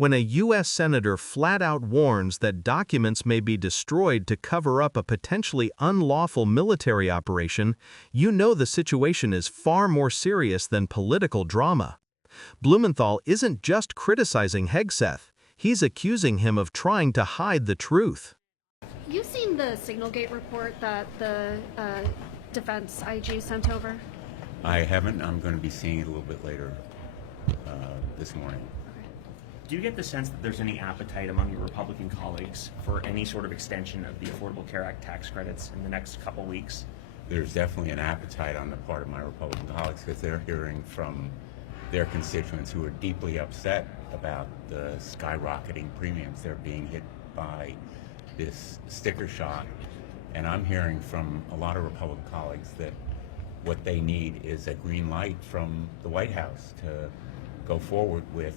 When a U.S. senator flat out warns that documents may be destroyed to cover up a potentially unlawful military operation, you know the situation is far more serious than political drama. Blumenthal isn't just criticizing Hegseth, he's accusing him of trying to hide the truth. You've seen the Signalgate report that the defense IG sent over? I haven't. I'm going to be seeing it a little bit later this morning. Do you get the sense that there's any appetite among your Republican colleagues for any sort of extension of the Affordable Care Act tax credits in the next couple weeks? There's definitely an appetite on the part of my Republican colleagues because they're hearing from their constituents who are deeply upset about the skyrocketing premiums. They're being hit by this sticker shock. And I'm hearing from a lot of Republican colleagues that what they need is a green light from the White House to go forward with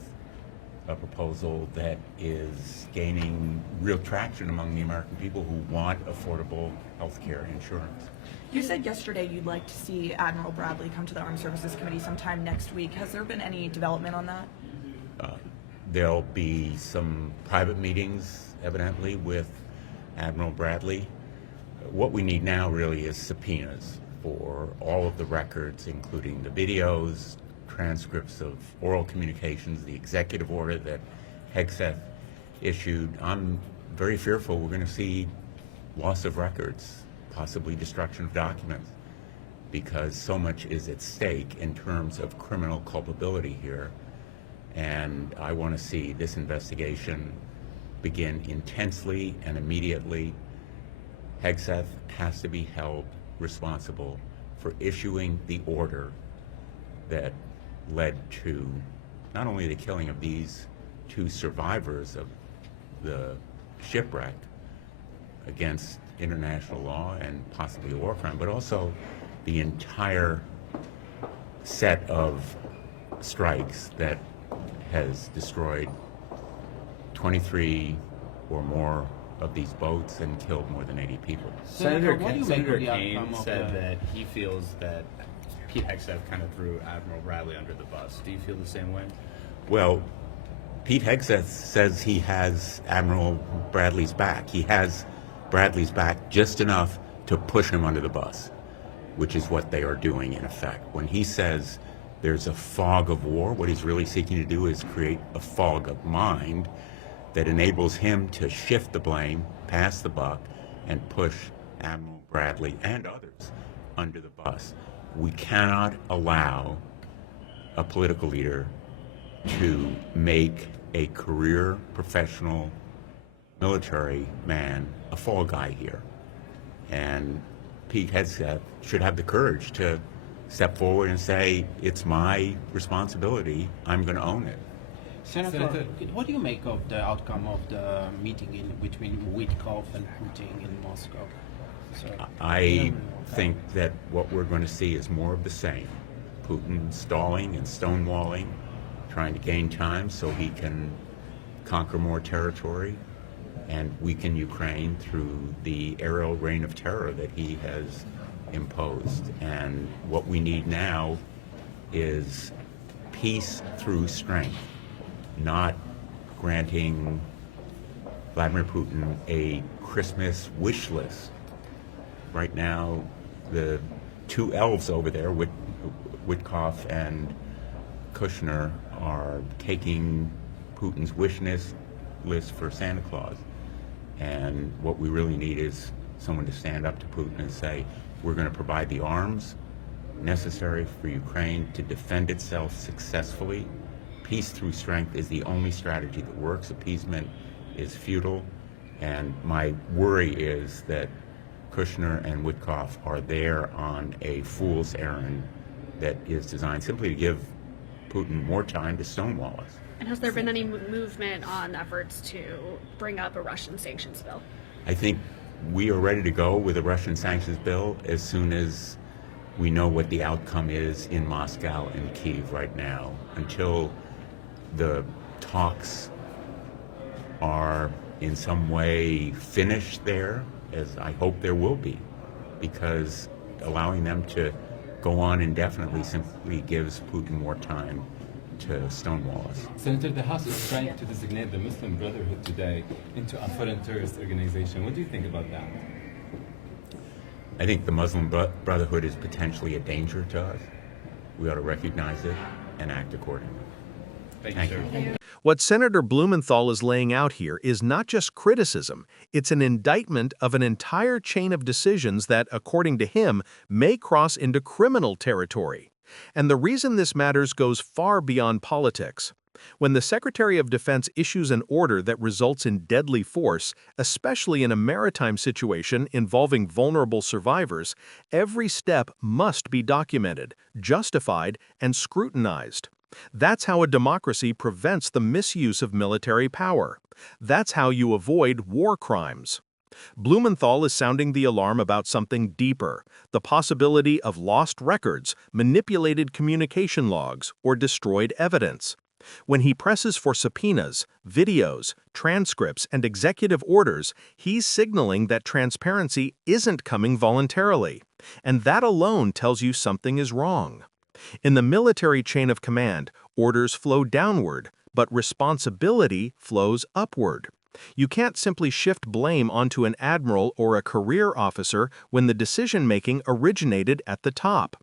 a proposal that is gaining real traction among the American people who want affordable health care insurance. You said yesterday you'd like to see Admiral Bradley come to the Armed Services Committee sometime next week. Has there been any development on that? There'll be some private meetings, evidently, with Admiral Bradley. What we need now really is subpoenas for all of the records, including the videos, transcripts of oral communications, the executive order that Hegseth issued. I'm very fearful we're going to see loss of records, possibly destruction of documents, because so much is at stake in terms of criminal culpability here. And I want to see this investigation begin intensely and immediately. Hegseth has to be held responsible for issuing the order that led to not only the killing of these two survivors of the shipwreck against international law and possibly a war crime, but also the entire set of strikes that has destroyed 23 or more of these boats and killed more than 80 people. Senator Kane said that he feels that Pete Hegseth kind of threw Admiral Bradley under the bus. Do you feel the same way? Well, Pete Hegseth says he has Admiral Bradley's back. He has Bradley's back just enough to push him under the bus, which is what they are doing in effect. When he says there's a fog of war, what he's really seeking to do is create a fog of mind that enables him to shift the blame, pass the buck, and push Admiral Bradley and others under the bus. We cannot allow a political leader to make a career professional military man a fall guy here. And Pete Hegseth should have the courage to step forward and say, it's my responsibility, I'm going to own it. Senator, what do you make of the outcome of the meeting between Witkoff and Putin in Moscow? I think that what we're going to see is more of the same. Putin stalling and stonewalling, trying to gain time so he can conquer more territory and weaken Ukraine through the aerial reign of terror that he has imposed. And what we need now is peace through strength, not granting Vladimir Putin a Christmas wish list. Right now, the two elves over there, Witkoff and Kushner, are taking Putin's wish list for Santa Claus. And what we really need is someone to stand up to Putin and say, we're going to provide the arms necessary for Ukraine to defend itself successfully. Peace through strength is the only strategy that works. Appeasement is futile. And my worry is that Kushner and Witkoff are there on a fool's errand that is designed simply to give Putin more time to stonewall us. And has there been any movement on efforts to bring up a Russian sanctions bill? I think we are ready to go with a Russian sanctions bill as soon as we know what the outcome is in Moscow and Kyiv right now. Until the talks are in some way finished there, as I hope there will be, because allowing them to go on indefinitely simply gives Putin more time to stonewall us. Senator, the House is trying to designate the Muslim Brotherhood today into a foreign terrorist organization. What do you think about that? I think the Muslim Brotherhood is potentially a danger to us. We ought to recognize it and act accordingly. Thank you, sir. What Senator Blumenthal is laying out here is not just criticism, it's an indictment of an entire chain of decisions that, according to him, may cross into criminal territory. And the reason this matters goes far beyond politics. When the Secretary of Defense issues an order that results in deadly force, especially in a maritime situation involving vulnerable survivors, every step must be documented, justified, and scrutinized. That's how a democracy prevents the misuse of military power. That's how you avoid war crimes. Blumenthal is sounding the alarm about something deeper, the possibility of lost records, manipulated communication logs, or destroyed evidence. When he presses for subpoenas, videos, transcripts, and executive orders, he's signaling that transparency isn't coming voluntarily. And that alone tells you something is wrong. In the military chain of command, orders flow downward, but responsibility flows upward. You can't simply shift blame onto an admiral or a career officer when the decision-making originated at the top.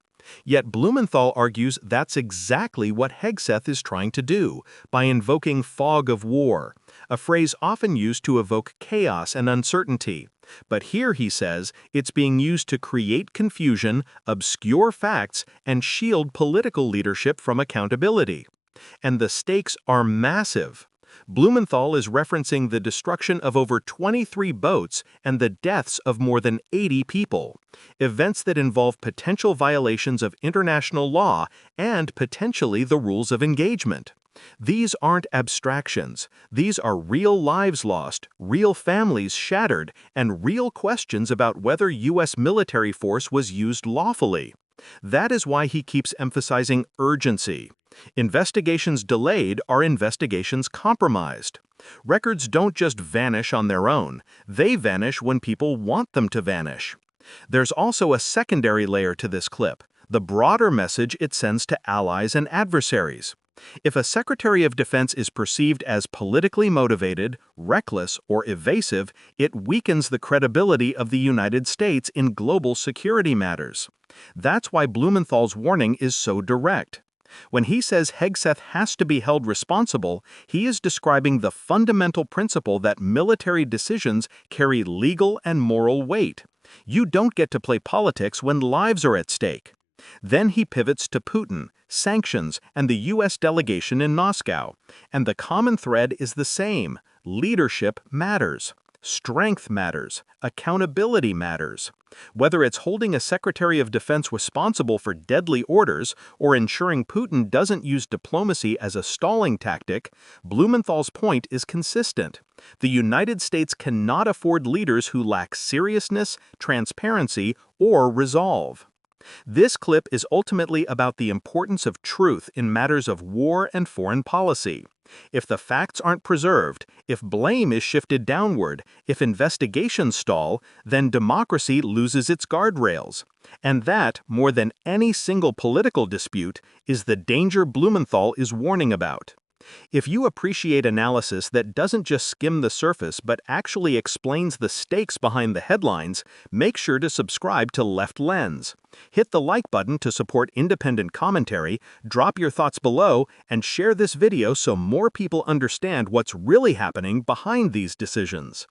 Yet Blumenthal argues that's exactly what Hegseth is trying to do by invoking fog of war, a phrase often used to evoke chaos and uncertainty. But here, he says, it's being used to create confusion, obscure facts, and shield political leadership from accountability. And the stakes are massive. Blumenthal is referencing the destruction of over 23 boats and the deaths of more than 80 people, events that involve potential violations of international law and potentially the rules of engagement. These aren't abstractions. These are real lives lost, real families shattered, and real questions about whether U.S. military force was used lawfully. That is why he keeps emphasizing urgency. Investigations delayed are investigations compromised. Records don't just vanish on their own. They vanish when people want them to vanish. There's also a secondary layer to this clip, the broader message it sends to allies and adversaries. If a Secretary of Defense is perceived as politically motivated, reckless, or evasive, it weakens the credibility of the United States in global security matters. That's why Blumenthal's warning is so direct. When he says Hegseth has to be held responsible, he is describing the fundamental principle that military decisions carry legal and moral weight. You don't get to play politics when lives are at stake. Then he pivots to Putin, sanctions, and the U.S. delegation in Moscow. And the common thread is the same. Leadership matters. Strength matters. Accountability matters. Whether it's holding a Secretary of Defense responsible for deadly orders or ensuring Putin doesn't use diplomacy as a stalling tactic, Blumenthal's point is consistent. The United States cannot afford leaders who lack seriousness, transparency, or resolve. This clip is ultimately about the importance of truth in matters of war and foreign policy. If the facts aren't preserved, if blame is shifted downward, if investigations stall, then democracy loses its guardrails. And that, more than any single political dispute, is the danger Blumenthal is warning about. If you appreciate analysis that doesn't just skim the surface but actually explains the stakes behind the headlines, make sure to subscribe to Left Lens. Hit the like button to support independent commentary, drop your thoughts below, and share this video so more people understand what's really happening behind these decisions.